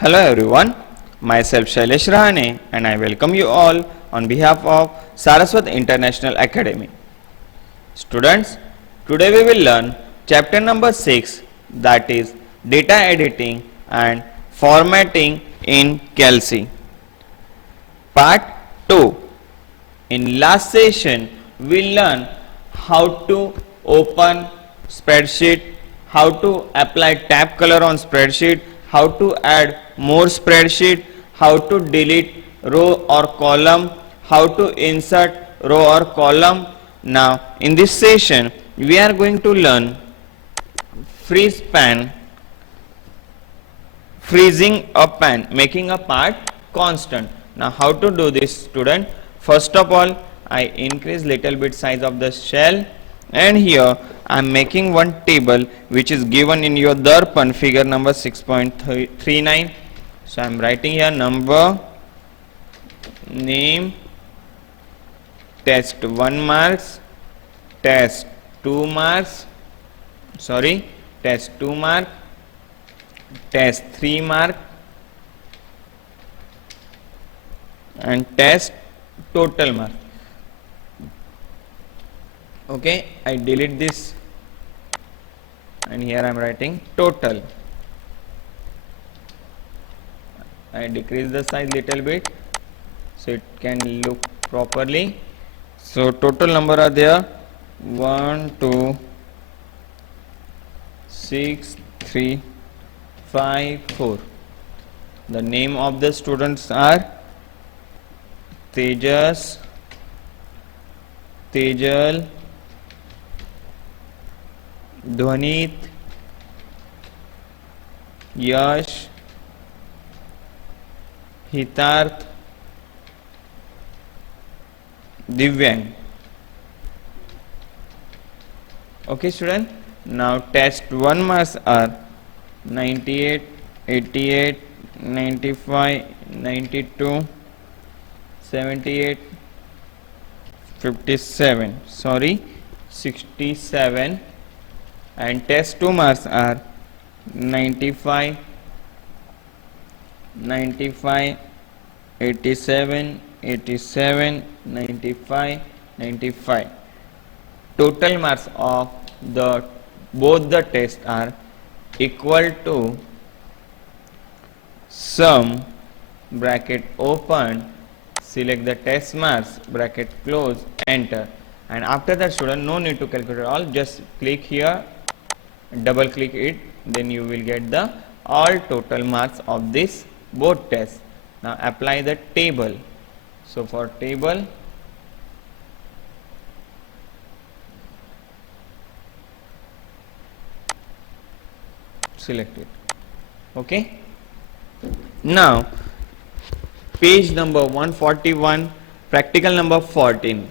Hello everyone, myself Shailesh Rahane and I welcome you all on behalf of Saraswat International Academy. Students, today we will learn chapter number 6, that is data editing and formatting in Kelsey. Part 2. In last session we learned how to open spreadsheet, how to apply tab color on spreadsheet, how to add more spreadsheet, how to delete row or column, how to insert row or column. Now in this session we are going to learn freeze pan, freezing a pan, making a part constant. Now how to do this, student? First of all, I increase little bit size of the shell, and here I am making one table which is given in your Darpan figure number 6.39. So I am writing here number, name, test 1 marks, test 2 marks, test 2 mark, test 3 mark, and test total mark. Okay, I delete this and here I am writing total. I decrease the size little bit so it can look properly. So total number are there 1, 2, 6, 3, 5, 4. The name of the students are Tejas, Tejal, Dhwanit, Yash, Hitarth, Divyang. Okay student, now test 1 marks are 98, 88, 95, 92, 78, 57, 67, and test 2 marks are 95, 95, 87, 87, 95, 95. Total marks of both the tests are equal to sum bracket open, select the test marks, bracket close, enter. And after that student, no need to calculate all, just click here, double click it, then you will get the all total marks of this both tests. Now apply the table. So for table, select it. Okay, now page number 141, practical number 14.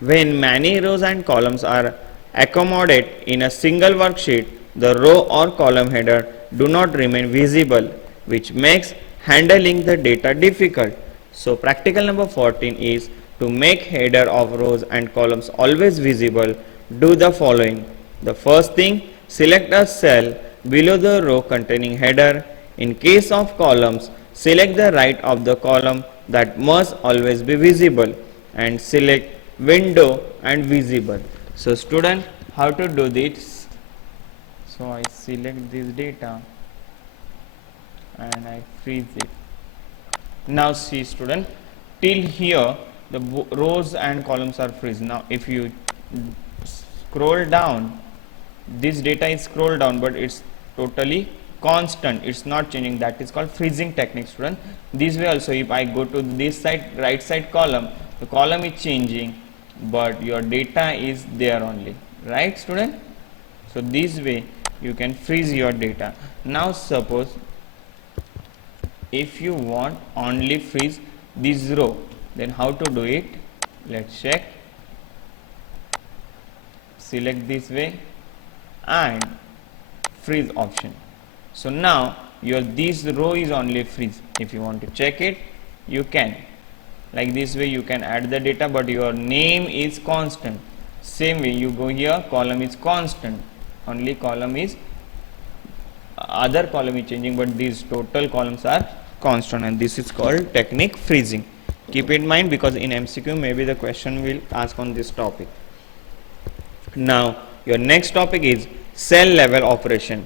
When many rows and columns are accommodated in a single worksheet, the row or column header do not remain visible, which makes handling the data difficult. So practical number 14 is to make header of rows and columns always visible. Do the following. The first thing, select a cell below the row containing header. In case of columns, select the right of the column that must always be visible and select window and visible. So student, how to do this? So I select this data and I freeze it. Now see student, till here the rows and columns are freeze. Now if you scroll down, this data is scroll down, but it's totally constant, it's not changing. That is called freezing technique student. This way also, if I go to this side, right side column, the column is changing but your data is there only, right student? So this way you can freeze your data. Now suppose if you want only freeze this row, then how to do it? Let's check. Select this way and freeze option. So now your this row is only freeze. If you want to check it, you can. Like this way you can add the data, but your name is constant. Same way you go here, column is constant, only column is other column is changing, but these total columns are constant, and this is called technique freezing. Keep in mind, because in MCQ maybe the question will ask on this topic. Now your next topic is cell level operation.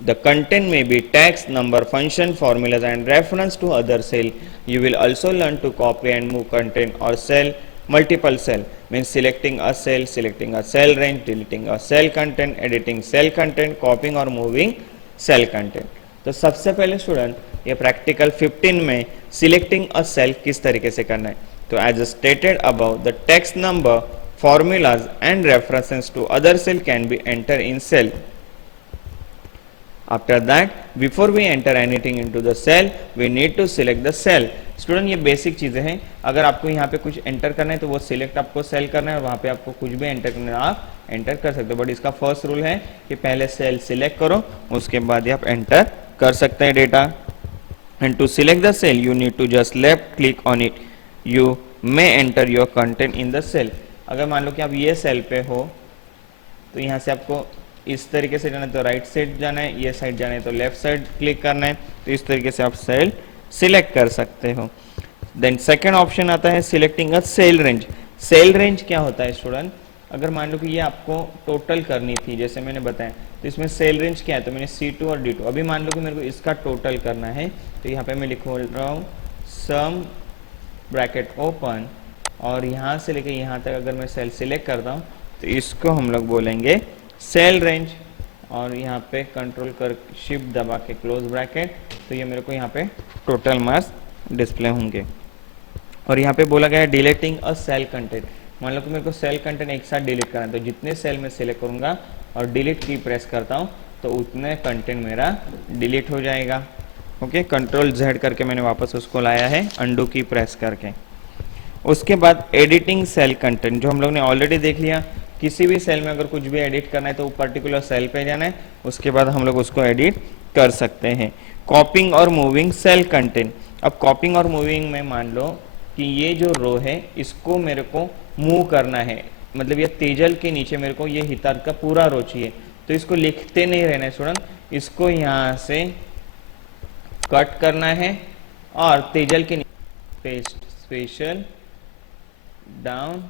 The content may be text, number, function, formulas and reference to other cell. You will also learn to copy and move content or cell, multiple cell, means selecting a cell range, deleting a cell content, editing cell content, copying और moving cell content. तो सबसे पहले student ये practical 15 में selecting a cell किस तरीके से करना है. तो as stated about the text number, formulas and references to other cell can be entered in cell. After that, before we enter anything into the cell, we need to select the cell. Student ये basic चीजें हैं. अगर आपको यहाँ पे कुछ enter करना है तो वो सिलेक्ट आपको सेल करना है, और वहाँ पे आपको कुछ भी एंटर करना है आप एंटर कर सकते हो. बट इसका फर्स्ट रूल है कि पहले सेल सिलेक्ट करो, उसके बाद ही आप एंटर कर सकते हैं data. And to select the cell you need to just left click on it. You may enter your content in the cell. अगर मान लो कि आप ये सेल पे हो तो यहाँ से आपको इस तरीके से जाना है तो राइट साइड जाना है, ये साइड जाना है तो लेफ्ट साइड क्लिक करना है. तो इस तरीके से आप सेल सिलेक्ट कर सकते हो. देन सेकंड ऑप्शन आता है selecting a cell range. Cell range क्या होता है स्टूडेंट? अगर मान लो कि ये आपको टोटल करनी थी जैसे मैंने बताया, तो इसमें सेल रेंज क्या है, तो मैंने C2 और D2. अभी मान लो कि मेरे को इसका टोटल करना है, तो यहाँ पे मैं लिख रहा हूँ सम ब्रैकेट ओपन, और यहाँ से लेके यहाँ तक अगर मैं सेल सिलेक्ट करता हूँ तो इसको हम लोग बोलेंगे सेल रेंज. और यहाँ पे कंट्रोल कर शिफ्ट दबा के क्लोज ब्रैकेट, तो ये मेरे को यहाँ पे टोटल मार्क्स डिस्प्ले होंगे. और यहाँ पे बोला गया है डिलीटिंग अ सेल कंटेंट. मान लो कि मेरे को सेल कंटेंट एक साथ डिलीट करना है, तो जितने सेल में सिलेक्ट करूँगा और डिलीट की प्रेस करता हूँ तो उतने कंटेंट मेरा डिलीट हो जाएगा. ओके, कंट्रोल Z करके मैंने वापस उसको लाया है अंडू की प्रेस करके. उसके बाद एडिटिंग सेल कंटेंट, जो हम लोग ने ऑलरेडी देख लिया. किसी भी सेल में अगर कुछ भी एडिट करना है तो पर्टिकुलर सेल पे जाना है, उसके बाद हम लोग उसको एडिट कर सकते हैं. कॉपिंग और मूविंग सेल कंटेंट. अब कॉपिंग और मूविंग में मान लो कि ये जो रो है इसको मेरे को मूव करना है, मतलब ये तेजल के नीचे मेरे को ये हितार्थ का पूरा रो चाहिए, तो इसको लिखते नहीं रहना है स्टूडेंट. इसको यहाँ से कट करना है और तेजल के नीचे paste special down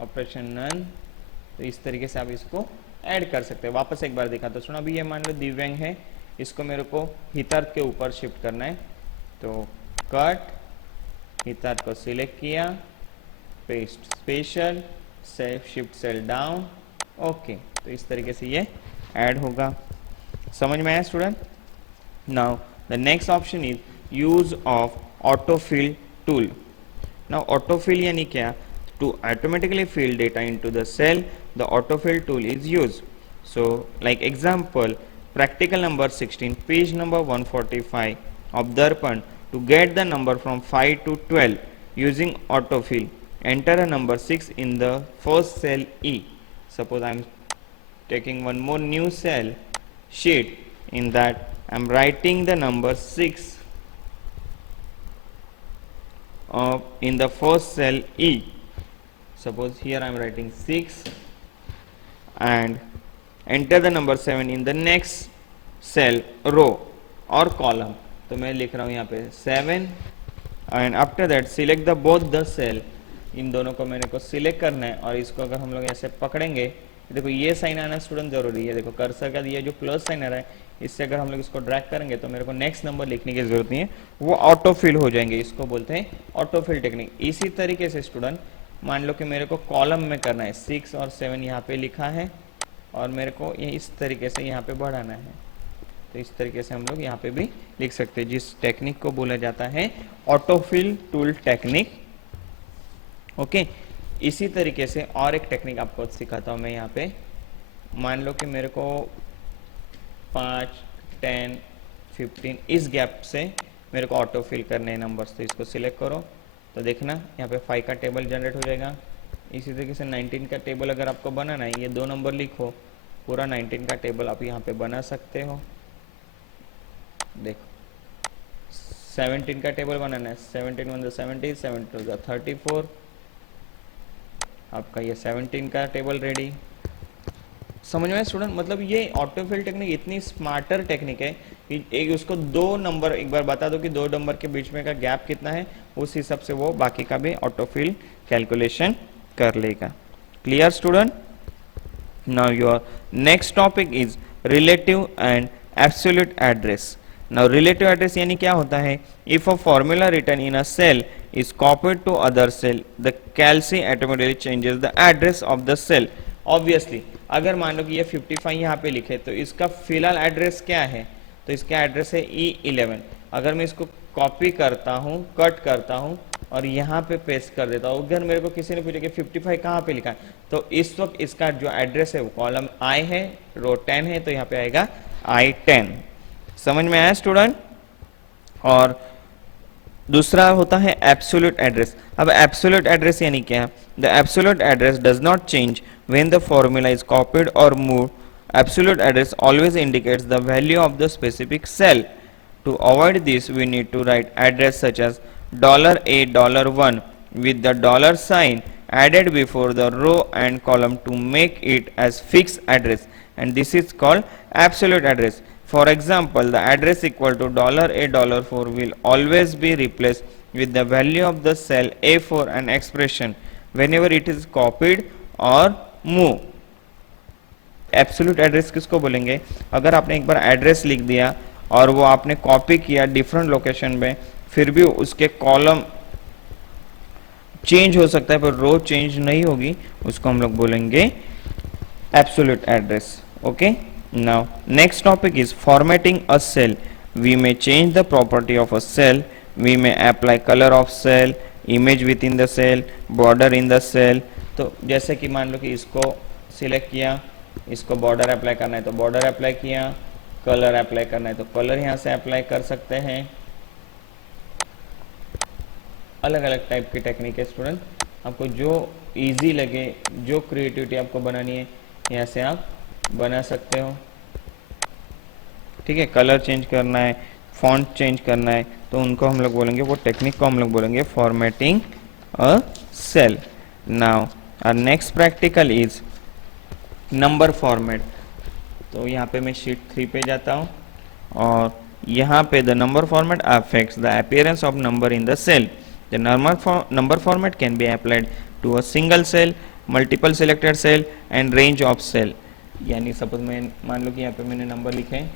operation none. तो इस तरीके से आप इसको ऐड कर सकते हैं. वापस एक बार दिखा तो सुनो. अभी ये मान लो दिव्यांग है, इसको मेरे को हितार्थ के ऊपर शिफ्ट करना है, तो कट, हितार्थ को सिलेक्ट किया, paste special, shift cell down. Okay, तो इस तरीके से ये ऐड होगा. समझ में आया student? Now the next option is use of autofill tool. Now autofill यानी क्या? To automatically fill data into the cell, the autofill tool is used. So like example, practical number 16, page number 145 of Darpan. To get the number from 5 to 12 using autofill, enter a number 6 in the first cell E. Suppose I am taking one more new cell sheet. In that I am writing the number 6 in the first cell E. Suppose here I am writing 6 and enter the number 7 in the next cell row or column. तो मैं लिख रहा हूँ यहाँ पे 7 and after that select the both the cell. इन दोनों को मैंने को सिलेक्ट करना है, और इसको अगर हम लोग ऐसे पकड़ेंगे, देखो ये साइन आना स्टूडेंट जरूरी है. देखो कर्सर का ये जो प्लस साइन आ रहा है, इससे अगर हम लोग इसको ड्रैग करेंगे तो मेरे को नेक्स्ट नंबर लिखने की जरूरत नहीं है, वो ऑटोफिल हो जाएंगे. इसको बोलते हैं ऑटोफिल टेक्निक. इसी तरीके से स्टूडेंट मान लो कि मेरे को कॉलम में करना है, 6 और 7 यहाँ पे लिखा है, और मेरे को ये इस तरीके से यहाँ पे बढ़ाना है, तो इस तरीके से हम लोग यहाँ पे भी लिख सकते हैं, जिस टेक्निक को बोला जाता है ऑटोफिल टूल टेक्निक. ओके, इसी तरीके से और एक टेक्निक आपको सिखाता हूँ मैं. यहाँ पे मान लो कि मेरे को 5, 10, 15 इस गैप से मेरे को ऑटो फिल करने हैं नंबर्स. तो इसको सिलेक्ट करो, तो देखना यहाँ पे 5 का टेबल जनरेट हो जाएगा. इसी तरीके से 19 का टेबल अगर आपको बनाना है, ये 2 नंबर लिखो, पूरा 19 का टेबल आप यहाँ पे बना सकते हो. देखो 17 का टेबल बनाना है, 17 1 70, 7 2 34, आपका ये 17 का टेबल रेडी. समझ में स्टूडेंट, मतलब ये ऑटोफिल टेक्निक इतनी स्मार्टर टेक्निक है कि एक उसको दो नंबर एक बार बता दो कि दो नंबर के बीच में का गैप कितना है, उस हिसाब से वो बाकी का भी ऑटोफिल कैलकुलेशन कर लेगा। Clear student? Now your next topic is relative and absolute address. Now relative address यानी क्या होता है? If a formula written in a cell is copied to other cell, the calc automatically changes the address of the cell. Obviously, अगर मान लो कि ये 55 यहाँ पे लिखे तो इसका फिलहाल एड्रेस क्या है? तो इसका एड्रेस है E11। अगर मैं इसको कॉपी करता हूँ, कट करता हूँ और यहाँ पे पेस्ट कर देता हूँ, अगर मेरे को किसी ने पूछा कि 55 कहाँ पे लिखा है, तो इस वक्त इसका जो एड्रेस है वो कॉलम I है, रो 10 है, तो यहाँ पे आएगा I10। समझ में आया स्टूडेंट? और दूसरा होता है एब्सोल्यूट एड्रेस। अब एब्सोल्यूट एड्रेस यानी क्या? The absolute address does not change when the formula is copied और move. Absolute address always indicates the value of the specific cell. To avoid this, we need to write address such as $A$1 with the dollar sign added before the row and column to make it as fixed address, and this is called absolute address. For example, the address equal to $A$4 will always be replaced with the value of the cell A4 and expression whenever it is copied or moved. Absolute address किसको बोलेंगे? अगर आपने एक बार address लिख दिया और वो आपने कॉपी किया डिफरेंट लोकेशन में, फिर भी उसके कॉलम चेंज हो सकता है पर रो चेंज नहीं होगी, उसको हम लोग बोलेंगे absolute address. Okay, now next topic is formatting a cell. We may change the property of a cell, we may apply colour of cell, image within the cell, border in the cell. तो जैसे कि मान लो कि इसको select किया, इसको border apply करना है तो बॉर्डर अप्लाई किया, कलर अप्लाई करना है तो कलर यहाँ से अप्लाई कर सकते हैं। अलग अलग टाइप की टेक्निक है स्टूडेंट, आपको जो इजी लगे, जो क्रिएटिविटी आपको बनानी है यहाँ से आप बना सकते हो। ठीक है, कलर चेंज करना है, फॉन्ट चेंज करना है, तो उनको हम लोग बोलेंगे, वो टेक्निक को हम लोग बोलेंगे formatting a cell. Now our next practical is number format. तो यहाँ पे मैं शीट 3 पे जाता हूँ और यहाँ पे the number format affects the appearance of number in the cell. The number format can be applied to a single cell, multiple selected cell and range of cell. यानी सपोज मैं मान लो कि यहाँ पे मैंने नंबर लिखे हैं,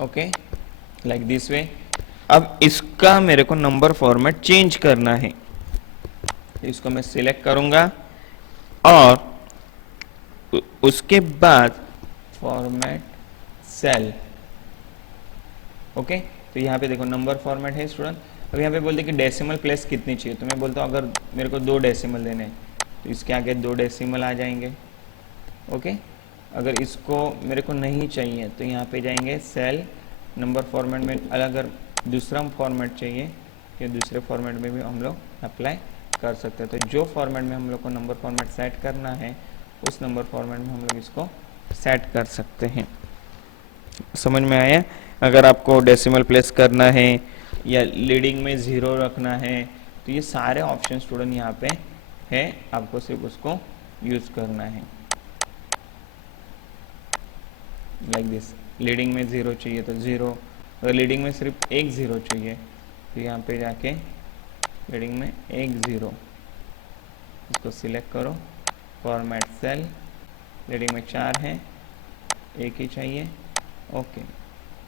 ओके, लाइक दिस वे। अब इसका मेरे को नंबर फॉर्मेट चेंज करना है, इसको मैं सिलेक्ट करूंगा और उसके बाद फॉर्मेट सेल। ओके, तो यहाँ पे देखो नंबर फॉर्मेट है स्टूडेंट। अब यहाँ पे बोलते कि डेसिमल प्लेस कितनी चाहिए, तो मैं बोलता हूँ अगर मेरे को 2 डेसिमल देने हैं तो इसके आगे 2 डेसिमल आ जाएंगे। ओके, अगर इसको मेरे को नहीं चाहिए तो यहाँ पे जाएंगे सेल नंबर फॉर्मेट में। अगर दूसरा फॉर्मेट चाहिए या दूसरे फॉर्मेट में भी हम लोग अप्लाई कर सकते हैं। तो जो फॉर्मेट में हम लोग को नंबर फॉर्मेट सेट करना है उस नंबर फॉर्मेट में हम लोग इसको सेट कर सकते हैं। समझ में आया? अगर आपको डेसिमल प्लेस करना है या लीडिंग में 0 रखना है तो ये सारे ऑप्शन स्टूडेंट यहाँ पे है, आपको सिर्फ उसको यूज करना है। लाइक दिस, लीडिंग में 0 चाहिए तो 0, अगर लीडिंग में सिर्फ एक 0 चाहिए तो यहाँ पे जाके लीडिंग में एक 0, इसको सिलेक्ट करो, फॉर्मेट सेल, लीडिंग में 4 है, एक ही चाहिए। ओके,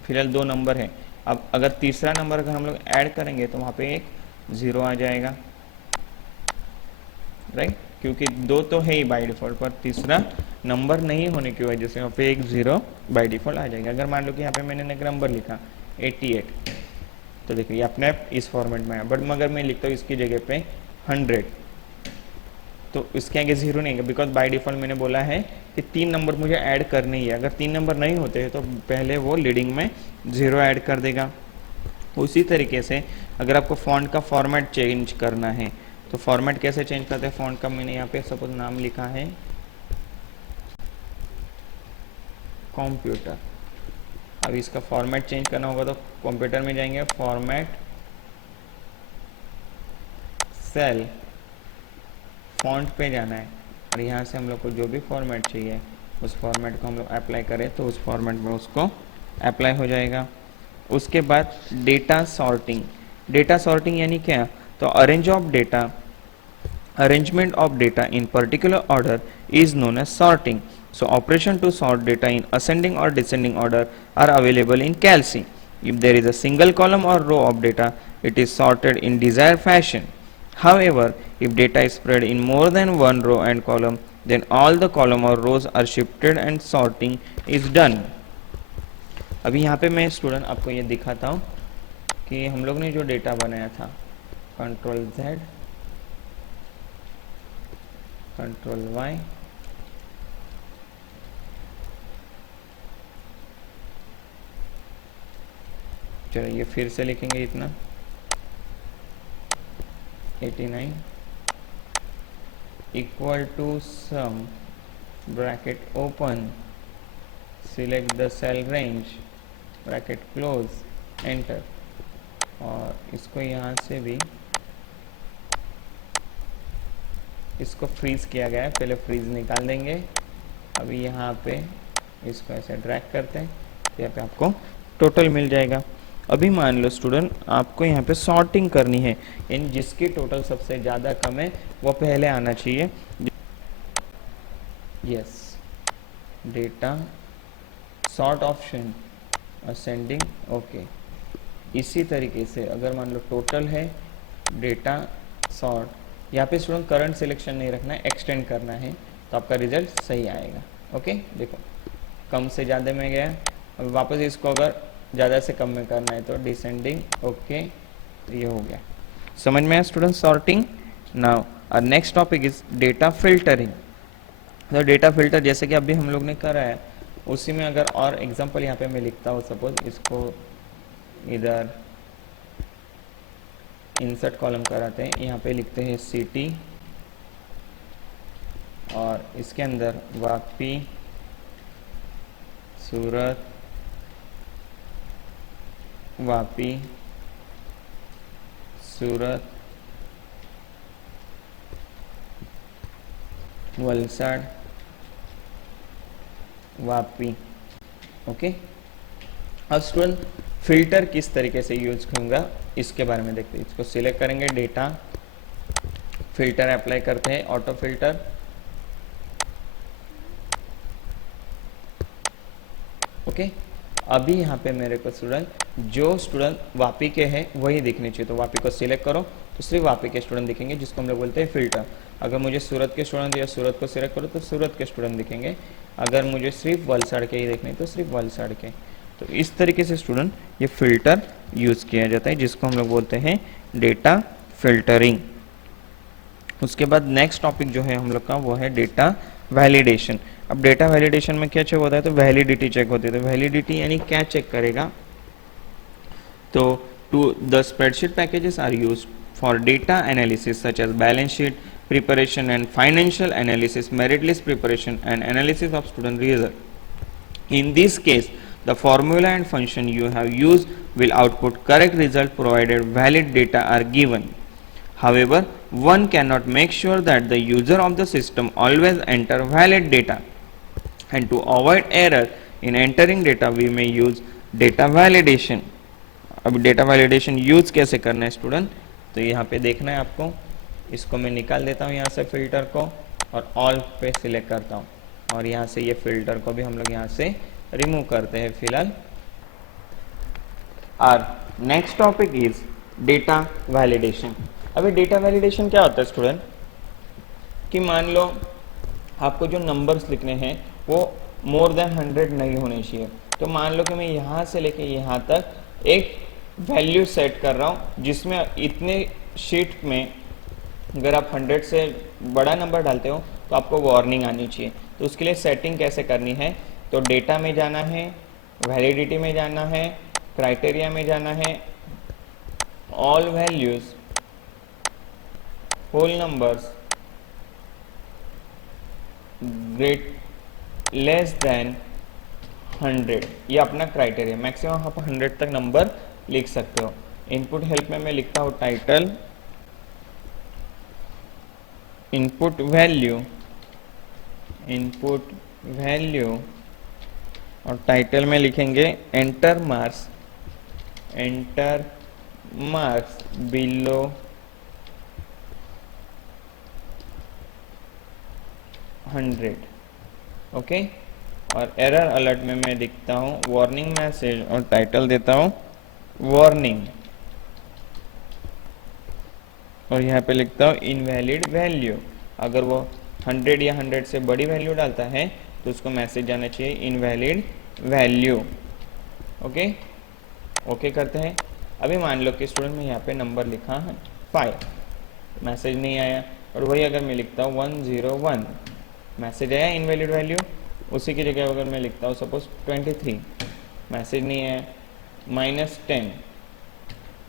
फिलहाल 2 नंबर है। अब अगर तीसरा नंबर अगर हम लोग ऐड करेंगे तो वहाँ पे एक 0 आ जाएगा, राइट, क्योंकि 2 तो है ही बाय डिफॉल्ट, पर तीसरा नंबर नहीं होने की वजह से वहाँ पे एक 0 बाय डिफॉल्ट आ जाएगा। अगर मान लो कि यहाँ पे मैंने एक नंबर लिखा 88, तो देखिए ये अपने आप इस फॉर्मेट में है। बट मगर मैं लिखता हूँ इसकी जगह पे 100, तो इसके आगे 0 नहीं है, बिकॉज बाय डिफॉल्ट मैंने बोला है कि 3 नंबर मुझे ऐड करने ही है। अगर 3 नंबर नहीं होते हैं तो पहले वो लीडिंग में 0 ऐड कर देगा। उसी तरीके से अगर आपको फॉन्ट का फॉर्मेट चेंज करना है तो फॉर्मेट कैसे चेंज करते हैं फॉन्ट का? मैंने यहाँ पे सपोज नाम लिखा है कंप्यूटर। अब इसका फॉर्मेट चेंज करना होगा तो कंप्यूटर में जाएंगे, फॉर्मेट सेल, फॉन्ट पे जाना है और यहाँ से हम लोग को जो भी फॉर्मेट चाहिए उस फॉर्मेट को हम लोग अप्लाई करें तो उस फॉर्मेट में उसको अप्लाई हो जाएगा। उसके बाद डेटा सॉर्टिंग। डेटा सॉर्टिंग यानी क्या? तो arrangement of data in particular order is known as sorting. So operation to sort data in ascending or descending order are available in CalC. If there is a single column or row of data, it is sorted in desired fashion. However, if data is spread in more than one row and column, then all the column or rows are shifted and sorting is done. अभी यहाँ पे मैं student आपको ये दिखाता हूँ कि हम लोग ने जो डेटा बनाया था, कंट्रोल Z, कंट्रोल Y, चलो ये फिर से लिखेंगे इतना 89 equal to sum bracket open, select the cell range, bracket close, enter. और इसको यहाँ से भी इसको फ्रीज किया गया है, पहले फ्रीज निकाल देंगे। अभी यहाँ पे इसको ऐसे ड्रैग करते हैं, यहाँ पे आपको टोटल मिल जाएगा। अभी मान लो स्टूडेंट आपको यहाँ पे सॉर्टिंग करनी है, इन जिसकी टोटल सबसे ज़्यादा कम है वो पहले आना चाहिए। Yes, data sort option ascending, okay. इसी तरीके से अगर मान लो टोटल है डेटा सॉर्ट, यहाँ पे स्टूडेंट करंट सिलेक्शन नहीं रखना है, एक्सटेंड करना है तो आपका रिजल्ट सही आएगा। ओके, देखो कम से ज़्यादा में गया, अब वापस इसको अगर ज़्यादा से कम में करना है तो डिसेंडिंग, ओके, ये हो गया। समझ में आया स्टूडेंट सॉर्टिंग? नाउ और next topic is data filtering. तो डेटा फिल्टर जैसे कि अभी हम लोग ने करा है उसी में अगर और एग्जांपल यहाँ पे मैं लिखता हूँ, सपोज इसको इधर इंसर्ट कॉलम कराते हैं, यहाँ पे लिखते हैं सिटी और इसके अंदर वापी, सूरत, वापी, सूरत, वलसाड़, वापी। ओके, अब स्टूडेंट फिल्टर किस तरीके से यूज करूंगा इसके बारे में देखते हैं। इसको सिलेक्ट करेंगे, डेटा फिल्टर अप्लाई करते हैं, ऑटो फिल्टर। ओके, अभी यहाँ पे मेरे को स्टूडेंट जो स्टूडेंट वापी के हैं वही दिखने चाहिए, तो वापी को सिलेक्ट करो तो सिर्फ वापी के स्टूडेंट दिखेंगे, जिसको हम लोग बोलते हैं फिल्टर। अगर मुझे सूरत के स्टूडेंट या सूरत को सिलेक्ट करो तो सूरत के स्टूडेंट दिखेंगे, अगर मुझे सिर्फ वलसाड़ के ही देखने तो सिर्फ वलसाड़ के। तो इस तरीके से स्टूडेंट ये फिल्टर यूज किया जाता है, जिसको हम लोग बोलते हैं डेटा फिल्टरिंग। उसके बाद नेक्स्ट टॉपिक जो है हम लोग का वो है डेटा वैलिडेशन। अब डेटा वैलिडेशन में क्या चेक होता है? तो वैलिडिटी चेक होती है। तो वैलिडिटी यानी क्या चेक करेगा? तो the spreadsheet packages are used for data analysis such as balance sheet preparation and financial analysis, merit list preparation and analysis of student result. In this case, the formula and function you have used will output correct result provided valid data are given. However, one cannot make sure that the user of the system always enter valid data, and to avoid error in entering data we may use data validation. अब data validation use कैसे करना है student? तो यहाँ पे देखना है आपको, इसको मैं निकाल देता हूँ यहाँ से फिल्टर को और ऑल पे सिलेक्ट करता हूँ और यहाँ से ये फिल्टर को भी हम लोग यहाँ से रिमूव करते हैं फिलहाल। और next topic is data validation. अभी डेटा वैलिडेशन क्या होता है स्टूडेंट? कि मान लो आपको जो नंबर्स लिखने हैं वो मोर देन 100 नहीं होने चाहिए। तो मान लो कि मैं यहाँ से लेके यहाँ तक एक वैल्यू सेट कर रहा हूँ जिसमें इतने शीट में अगर आप 100 से बड़ा नंबर डालते हो तो आपको वार्निंग आनी चाहिए। तो उसके लिए सेटिंग कैसे करनी है? तो डेटा में जाना है, वैलिडिटी में जाना है, क्राइटेरिया में जाना है, all values, whole numbers great less than 100, ये अपना क्राइटेरिया। मैक्सिमम आप 100 तक नंबर लिख सकते हो। इनपुट हेल्प में मैं लिखता हूँ टाइटल, इनपुट वैल्यू और टाइटल में लिखेंगे एंटर मार्क्स बिलो 100। ओके, और एरर अलर्ट में मैं लिखता हूँ वार्निंग मैसेज और टाइटल देता हूँ वार्निंग, और यहाँ पे लिखता हूँ इनवैलिड वैल्यू। अगर वो 100 या 100 से बड़ी वैल्यू डालता है तो उसको मैसेज जाना चाहिए इनवैलिड वैल्यू। ओके, ओके करते हैं। अभी मान लो कि स्टूडेंट में यहाँ पे नंबर लिखा है 5, मैसेज नहीं आया, और वही अगर मैं लिखता हूँ 101, मैसेज आया इनवैलिड वैल्यू। उसी की जगह अगर मैं लिखता हूँ सपोज 23, मैसेज नहीं आया, -10,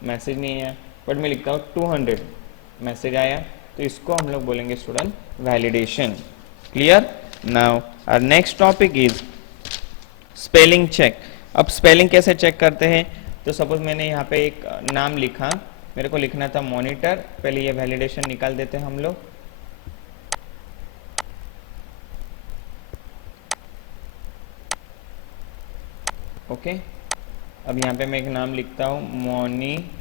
मैसेज नहीं आया, बट मैं लिखता हूँ 200, मैसेज आया, तो इसको हम लोग बोलेंगे student validation. Clear? Now our next topic is spelling check. अब स्पेलिंग कैसे चेक करते हैं? तो सपोज मैंने यहाँ पे एक नाम लिखा, मेरे को लिखना था मॉनिटर, पहले ये वैलिडेशन निकाल देते हैं हम लोग। ओके, अब यहाँ पे मैं एक नाम लिखता हूँ मॉनिटर,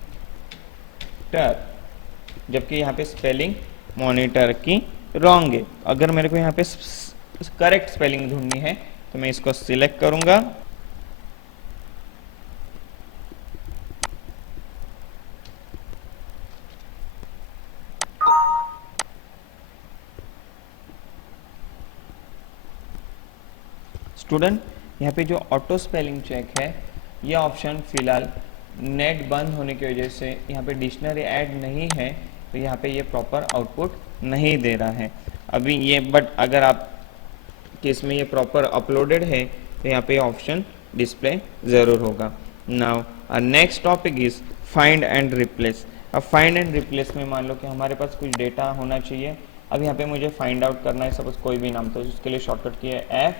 जबकि यहाँ पे स्पेलिंग मॉनिटर की रॉन्ग है। अगर मेरे को यहाँ पे करेक्ट स्पेलिंग ढूंढनी है तो मैं इसको सिलेक्ट करूंगा, स्टूडेंट यहाँ पे जो ऑटो स्पेलिंग चेक है, ये ऑप्शन फिलहाल नेट बंद होने की वजह से यहाँ पे डिक्शनरी ऐड नहीं है, तो यहाँ पे ये प्रॉपर आउटपुट नहीं दे रहा है अभी ये। बट अगर आप केस में ये प्रॉपर अपलोडेड है तो यहाँ पे ऑप्शन डिस्प्ले ज़रूर होगा। Now next topic is find and replace. अब फाइंड एंड रिप्लेस में मान लो कि हमारे पास कुछ डेटा होना चाहिए। अब यहाँ पे मुझे फाइंड आउट करना है सपोज कोई भी नाम, तो उसके लिए शॉर्टकट की है एफ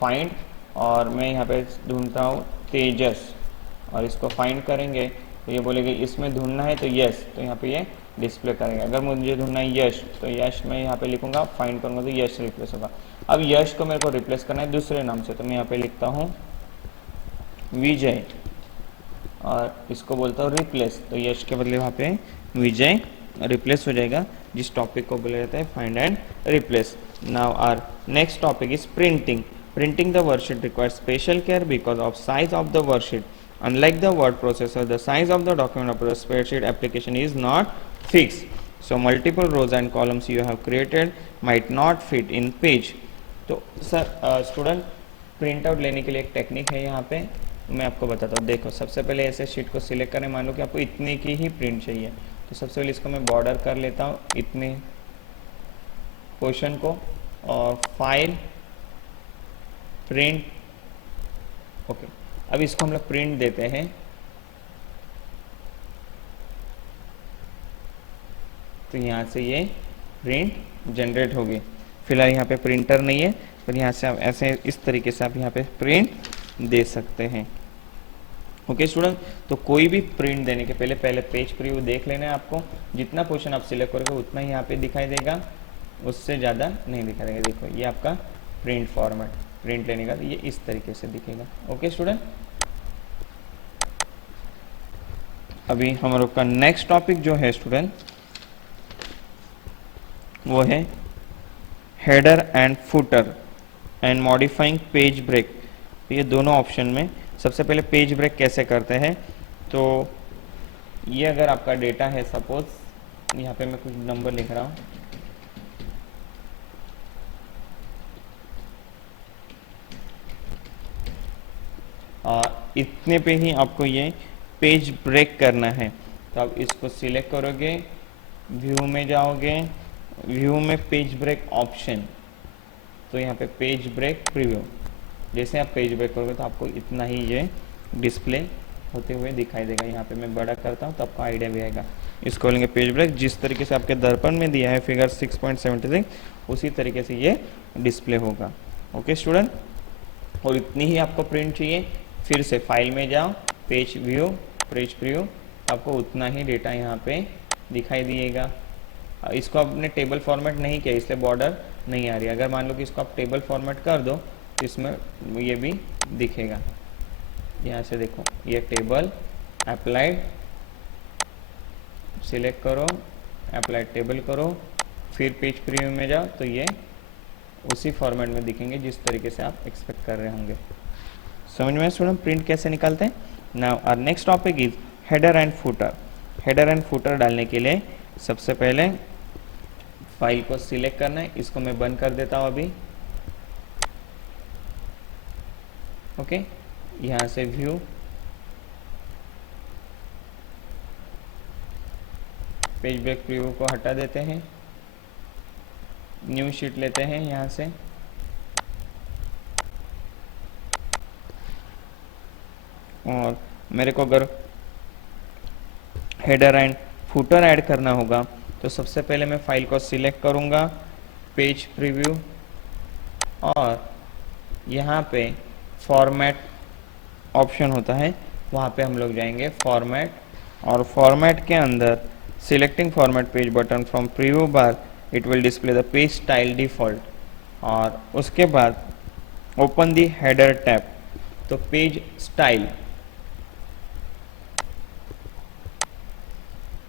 फाइंड, और मैं यहाँ पे ढूंढता हूँ तेजस, और इसको फाइंड करेंगे तो ये बोलेगा इसमें ढूंढना है तो यस, तो यहाँ पे ये डिस्प्ले करेंगे। अगर मुझे ढूंढना है यश, तो यश मैं यहाँ पे लिखूंगा, फाइंड करूंगा तो यश रिप्लेस होगा। अब यश को मेरे को रिप्लेस करना है दूसरे नाम से, तो मैं यहाँ पे लिखता हूँ विजय, और इसको बोलता हूँ रिप्लेस, तो यश के बदले वहाँ पे विजय रिप्लेस हो जाएगा, जिस टॉपिक को बोला जाता है find and replace. Now our next topic is printing. Printing the worksheet requires special care because of size of the worksheet. Unlike the word processor, the size of the document of the spreadsheet application is not fixed. So multiple rows and columns you have created might not fit in page. तो sir student print out लेने के लिए एक technique है यहाँ पे, मैं आपको बताता हूँ। देखो सबसे पहले ऐसे शीट को सिलेक्ट करें, मान लो कि आपको इतने की ही प्रिंट चाहिए, तो सबसे पहले इसको मैं बॉर्डर कर लेता हूँ इतने पोर्शन को, और फाइल प्रिंट। ओके, अब इसको हम लोग प्रिंट देते हैं, तो यहाँ से ये प्रिंट जनरेट होगी। फिलहाल यहाँ पे प्रिंटर नहीं है, पर यहाँ से आप ऐसे इस तरीके से आप यहाँ पे प्रिंट दे सकते हैं। ओके स्टूडेंट, तो कोई भी प्रिंट देने के पहले पेज प्रीव्यू देख लेना है आपको। जितना पोर्शन आप सिलेक्ट करोगे उतना ही यहाँ पे दिखाई देगा, उससे ज़्यादा नहीं दिखाई देगा। देखो ये आपका प्रिंट फॉर्मेट, प्रिंट लेने का तो ये इस तरीके से दिखेगा। ओके स्टूडेंट, अभी हम लोग का नेक्स्ट टॉपिक जो है स्टूडेंट वो है header and footer and modifying page break. ये दोनों ऑप्शन में सबसे पहले पेज ब्रेक कैसे करते हैं, तो ये अगर आपका डेटा है, सपोज यहाँ पे मैं कुछ नंबर लिख रहा हूँ, इतने पे ही आपको ये पेज ब्रेक करना है। तो आप इसको सिलेक्ट करोगे, व्यू में जाओगे, व्यू में पेज ब्रेक ऑप्शन, तो यहाँ पे पेज ब्रेक प्रीव्यू, जैसे आप पेज ब्रेक करोगे तो आपको इतना ही ये डिस्प्ले होते हुए दिखाई देगा। यहाँ पे मैं बड़ा करता हूँ तो आपको आइडिया भी आएगा। इसको बोलेंगे पेज ब्रेक, जिस तरीके से आपके दर्पण में दिया है फिगर 6.76 उसी तरीके से ये डिस्प्ले होगा। ओके स्टूडेंट, और इतनी ही आपको प्रिंट चाहिए, फिर से फाइल में जाओ, पेज व्यू, पेज प्रीव्यू, आपको उतना ही डेटा यहाँ पे दिखाई दिएगा। इसको आपने टेबल फॉर्मेट नहीं किया इसलिए बॉर्डर नहीं आ रही। अगर मान लो कि इसको आप टेबल फॉर्मेट कर दो तो इसमें ये भी दिखेगा। यहाँ से देखो ये टेबल, अप्लाइड, सिलेक्ट करो, अप्लाइड टेबल करो, फिर पेज प्रीव्यू में जाओ तो ये उसी फॉर्मेट में दिखेंगे जिस तरीके से आप एक्सपेक्ट कर रहे होंगे। समझ में स्टूडेंट प्रिंट कैसे निकालते हैं। Now our next topic is header and footer. Header and footer डालने के लिए सबसे पहले फाइल को सिलेक्ट करना है। इसको मैं बंद कर देता हूँ अभी। ओके, यहाँ से व्यू, पेज ब्रेक प्रीव्यू को हटा देते हैं, न्यू शीट लेते हैं यहाँ से, और मेरे को अगर हेडर एंड फुटर ऐड करना होगा तो सबसे पहले मैं फाइल को सिलेक्ट करूँगा, पेज प्रीव्यू, और यहाँ पे फॉर्मेट ऑप्शन होता है, वहाँ पे हम लोग जाएंगे फॉर्मेट, और फॉर्मेट के अंदर selecting format page button from preview bar it will display the page style default, और उसके बाद ओपन दी हेडर टैब। तो page style,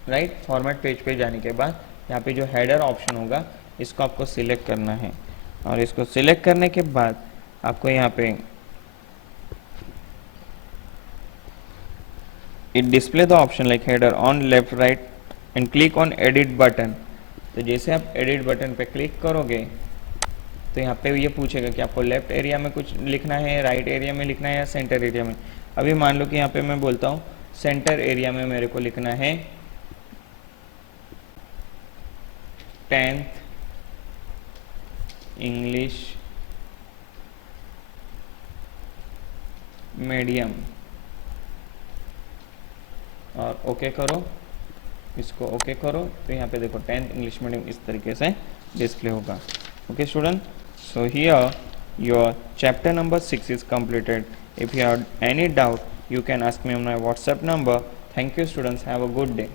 right, format page पे जाने के बाद यहाँ पे जो हेडर ऑप्शन होगा इसको आपको सिलेक्ट करना है, और इसको सिलेक्ट करने के बाद आपको यहाँ पे it display the option like header on left right and click on edit button. तो जैसे आप एडिट बटन पे क्लिक करोगे तो यहाँ पे ये पूछेगा कि आपको लेफ्ट एरिया में कुछ लिखना है, राइट एरिया में लिखना है या सेंटर एरिया में। अभी मान लो कि यहाँ पे मैं बोलता हूँ सेंटर एरिया में मेरे को लिखना है 10th इंग्लिश मीडियम, और ओके करो, इसको ओके करो। तो यहाँ पे देखो 10th इंग्लिश मीडियम इस तरीके से डिस्प्ले होगा। Okay student, so here your chapter number 6 is completed. If you have any doubt you can ask me on my WhatsApp number. Thank you students, have a good day.